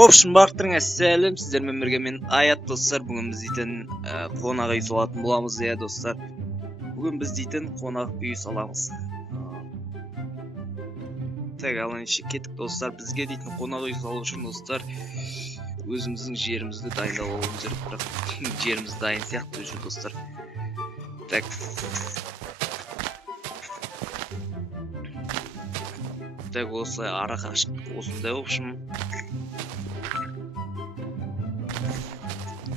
общем бактырыңа сәлем, сіздермен бірге мен Аят достар. Бүгін біз дейтін қонақ үй салатын боламыз, иә достар. Бүгін біз дейтін қонақ үй саламыз. Так, алайынша кеттік достар. Бізге дейтін қонақ үй салу үшін достар өзіміздің жерімізді дайындап алуымыз керек, бірақ жеріміз дайын сияқты уже достар. Так. Так, осылай ара қашықтық осындай, в общем.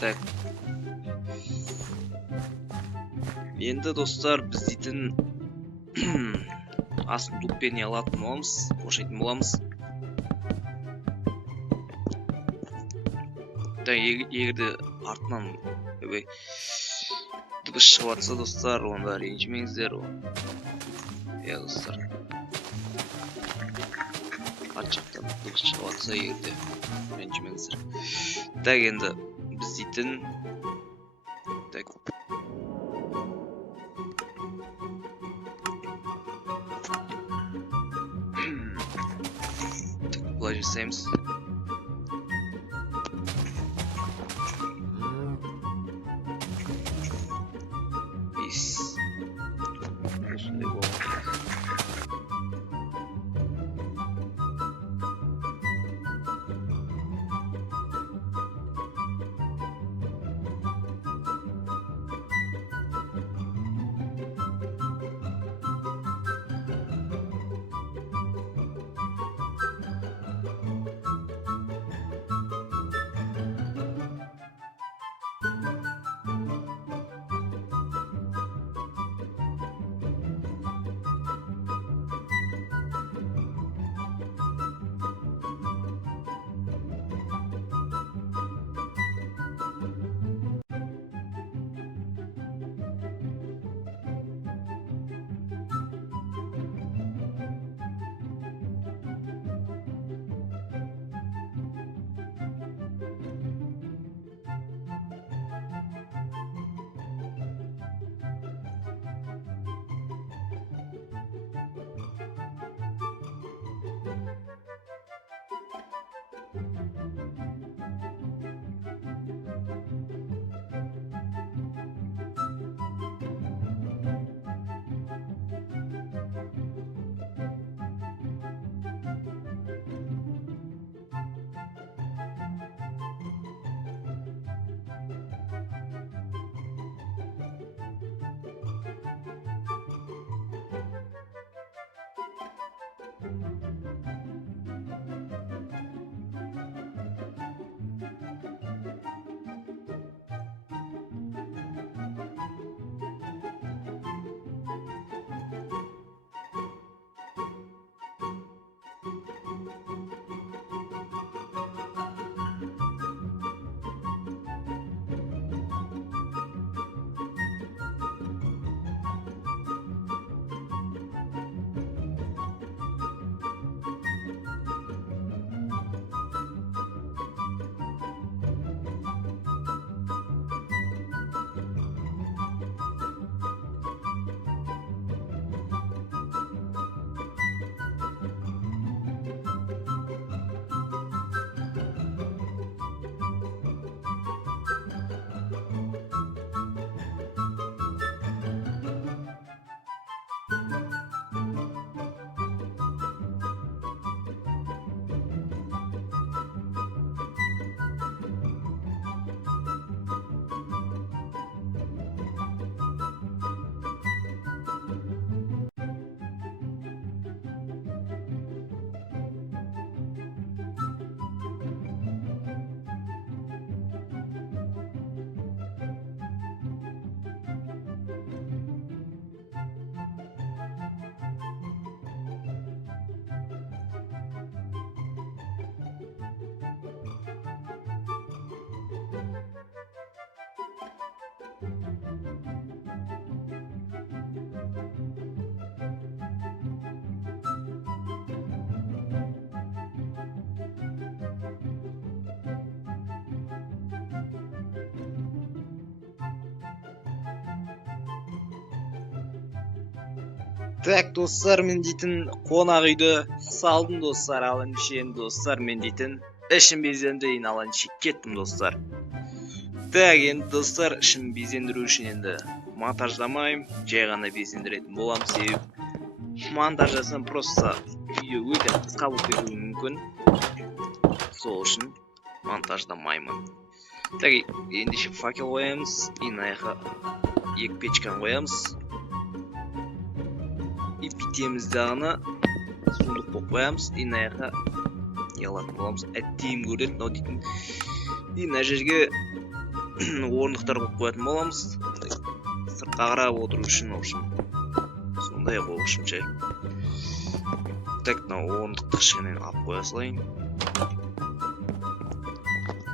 Так. Енді достар біз дейтін астын дуппен алатын боламыз, қошайтын боламыз. Так, егерде артынан дыбыс шығып жатса достар, онда ренжімеңіздер. Иә достар. Арт жақтан дыбыс шығып жатса егерде ренжімеңіздер. Так, енді біз дейтін так. Былай жасаймыз. Осындай болады. Так достар, мен дейтін қонақ үйді салдым достар. Ал енді достар, мен дейтін Ішім безендірейін алайынша кеттім достар. Так енді достар, ішім безендіру үшін енді монтаждамайым, жай ғана безендіретін болам. Себебі монтаж жасасам просто видео өте қысқа болып кетуі мүмкін. Сол үшін монтаждамаймын. Так ендеше факел қоямыз, и мына жаққа екі печканы қоямыз. И битеміз дағыны сундық болып қоямыз, и мына жаққа не алатын боламыз. Әттейім көреді, мынау дейтін. И мына жерге орындықтар қойып қоятын боламыз. Сыртқа қарап отыру үшін, сондай қойғышымша. Так, мынау орындықты кішкене алып қоя салайын.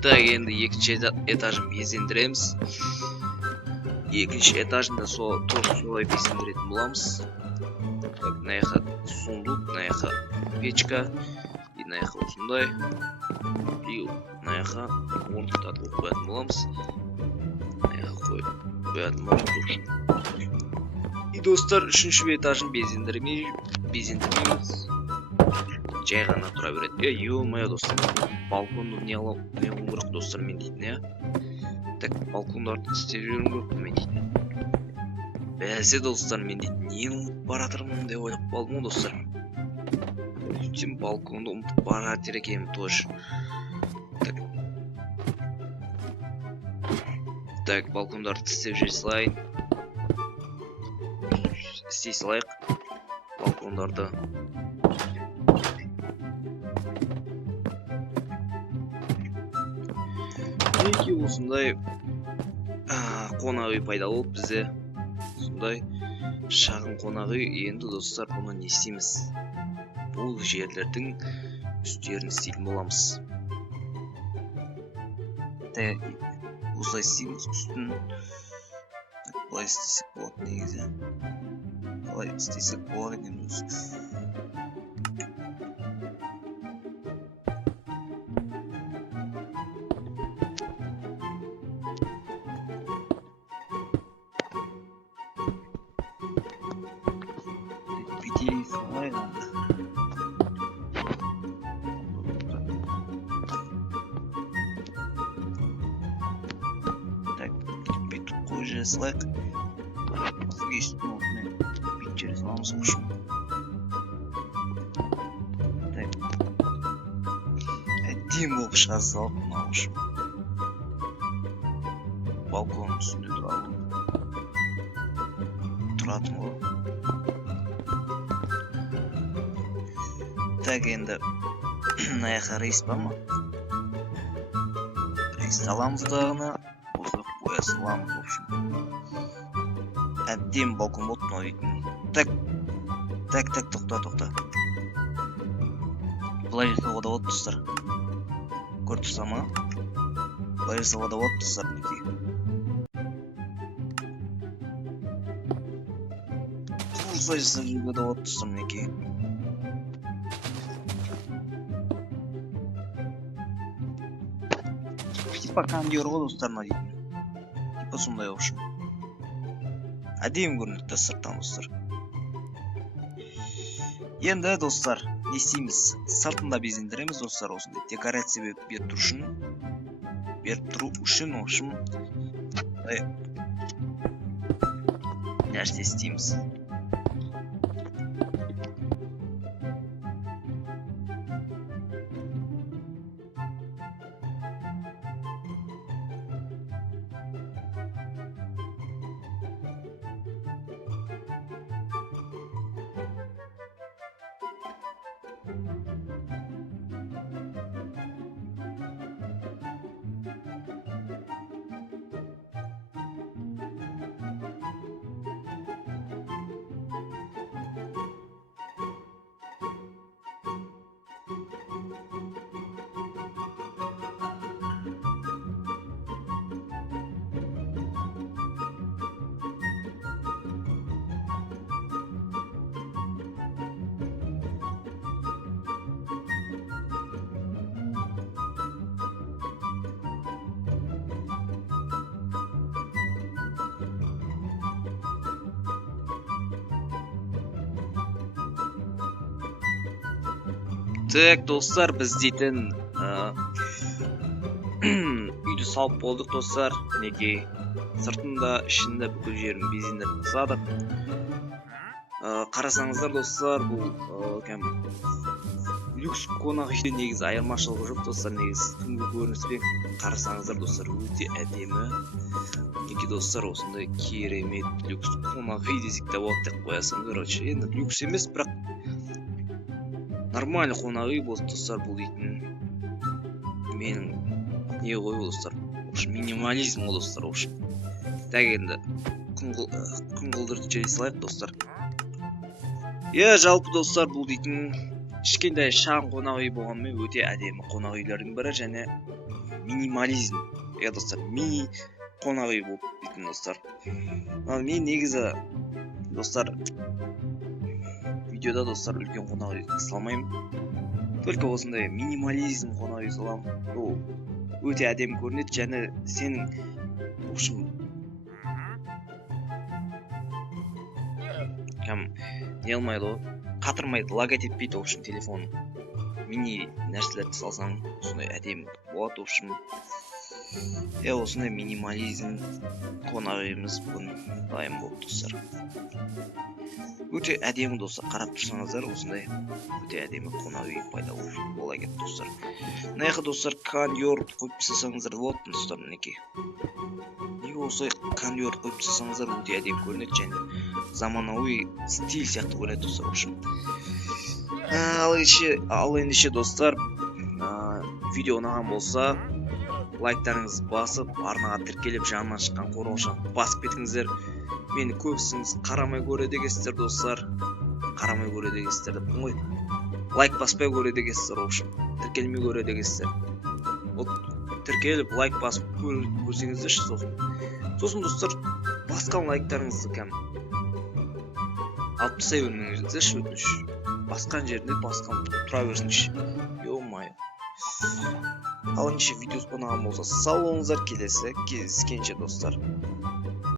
Так, енді екінші этажын безендіреміз. Екінші этажында солай безендіретін боламыз. Так, мына жаққа сундук, мына жаққа печка, и мына жаққа осындай. И мына жаққа орындықтарды қойып қоятын боламыз. Мына жаққа қоятын боламыз. И достар, үшінші этажын безендірмейміз. Жай ғана тұра береді. Ё-моё достар, балконды не алу керек достар мен дейтін, я. Так, балкондарды істеп жүргім керек мен дейтін. Бәсе достар, мен дейтін, нені ұмытып баратырмын деп ойлап қалдым ғой достар. Сөйтсем балконды ұмытып баратыр екенмін тоже. Так, балкондарды істеп жүре салайын. Істей салайық балкондарды. Неге осындай қонақ үй пайда болып бізде. Сондай шағын қонақ үй. Енді достар, бұны не істейміз? Бұл жерлердің үстерін істейтін боламыз. Осылай істейміз үстін. Қалай істесек болады негізі? Қалай істесек болады екен өзі? Жасылайық. Есіктің алдымен бит жері саламыз құшым. Әттейім болып шыға салып мұна құшым. Балконның үстінде тұратын ғой. Так, енді мына жаққа рейс бар ма? Рейс аламыз дағына. Қоя саламыз құшым. Әттейім балкон болды мынау дейтін. Так, тоқта. Былай жасауға да болады достар. Көріп тұрса ма? Былай жасауға да болады достар. Осылай жасап жүруге да болады достар мінекей. Типа кондер ғой достар мына дейтін. Типа сондай оқшым. Әдейім көрінеді сырттан достар. Енді достар, не істейміз? Сыртында безендіреміз достар, осындай декорация беріп тұру үшін оқшым. Нәрсе істейміз. Так, достар, біз дейтін үйді салып болдық, достар. Мінекей сыртында, ішінде бүкіл жерін безендіріп тастадық. Қарасаңыздар, достар, бұл люкс қонақ үйде негізі айырмашылығы жоқ, достар. Негізі түнгі көрініспен қарасаңыздар, достар, өте әдемі. Мінекей, достар, осындай керемет люкс қонақ үй десек те болады деп қоясың. Короче, енді люкс емес, бірақ нормальный қонақ үй болды, достар. Бұл дейтін менің не ғой, достар, минимализм ғой, достар. Так, енді күн қылдырды жай салайық, достар. Жалпы, достар, бұл дейтін кішкентай шағын қонақ үй болғанымен өте әдемі қонақ үйлердің бірі, және минимализм, достар, мини қонақ үй болып дейтін, достар. Мен негізі, достар, видеода, достар, үлкен қонақ үй салмаймын. Только осындай минимализм қонақ үй саламын. Ол өте әдемі көрінеді, және сенің, в общем, не алмайды ғой, қатырмайды, лагать етпейді, в общем, телефон. Мини нәрселерді салсаң, осындай әдемі болады, в общем. Осындай минимализм қонақ үйіміз бүгін дайын болды, достар. Өте әдемі, достар, қарап тұрсаңыздар, осындай өте әдемі қонақ үй пайда бола кетті, достар. Мына жаққа, достар, кондер қойып тастасаңыздар болады, достар, мінекей. Неге осылай кондер қойып тастасаңыздар өте әдемі көрінеді, және заманауи стиль сияқты көрінеді, достар, в общем. Ал ендеше, достар, видео ұнаған болса, лайктарыңыз басып, арнаға тіркеліп, жанынан шыққан қоңыраушаны басып кетіңіздер. Мені көбісіңіз қарамай көреді екенсіздер, достар. Қарамай көреді екенсіздер деп қой. Лайк баспай көреді екенсіздер, в общем. Тіркелмей көреді екенсіздер. Тіркеліп, лайк басып көрсеңіздерші, сосын, достар, басқан лайктарыңызды алып тастай бермеңіздерші, өтініш. Басқан жерінде басқан тұра берсінші. Ё-майо. Ал ендеше видеосы ұнаған болса, сау болыңыздар, келесі кездескенше, достар.